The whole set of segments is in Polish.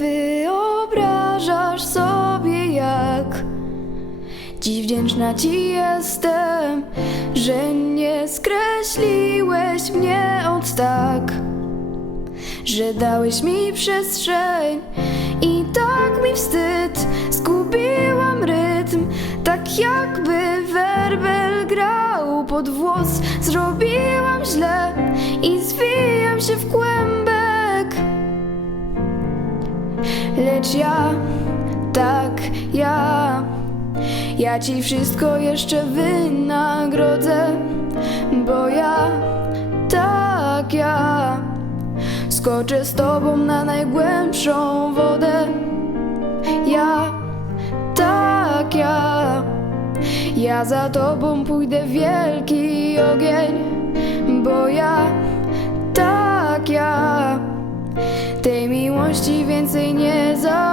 wyobrażasz sobie jak Dziś wdzięczna ci jestem, że nie skreśliłeś mnie od tak Że dałeś mi przestrzeń i tak mi wstyd. Zgubiłam rytm, tak jakby werbel grał pod włos. Zrobiłam źle i zwijam się w kłęb. Lecz ja, tak ja, ja ci wszystko jeszcze wynagrodzę, bo ja, tak ja, skoczę z tobą na najgłębszą wodę. Ja, tak ja, ja za tobą pójdę wielki ogień, bo ja, tak ja. Tej miłości więcej nie zagłodzę.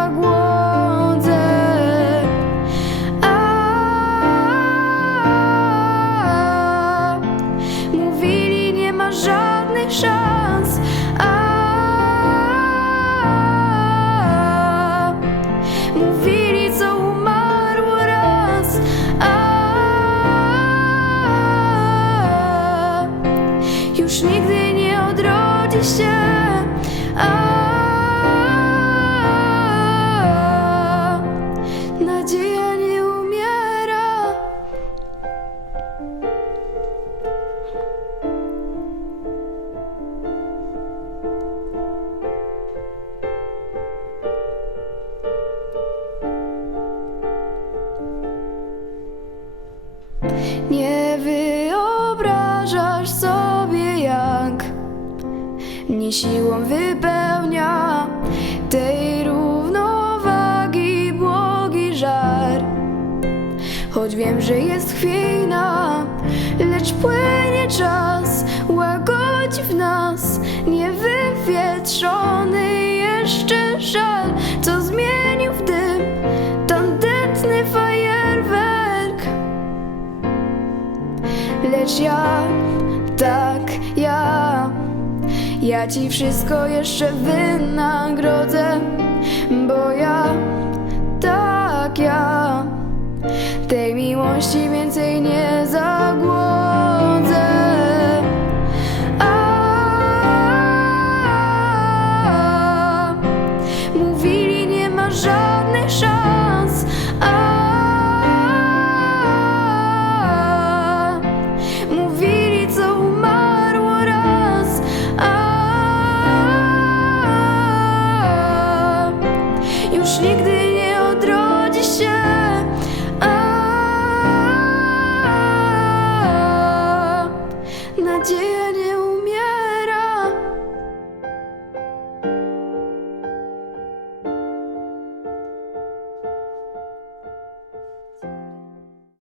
Nie wyobrażasz sobie jak mnie siłą wypełnia tej równowagi błogi żar. Choć wiem, że jest chwiejna, lecz płynie czas, łagodzi w nas niewywietrzony Lecz ja, tak ja, ja ci wszystko jeszcze wynagrodzę, bo ja, tak ja, tej miłości więcej nie. show.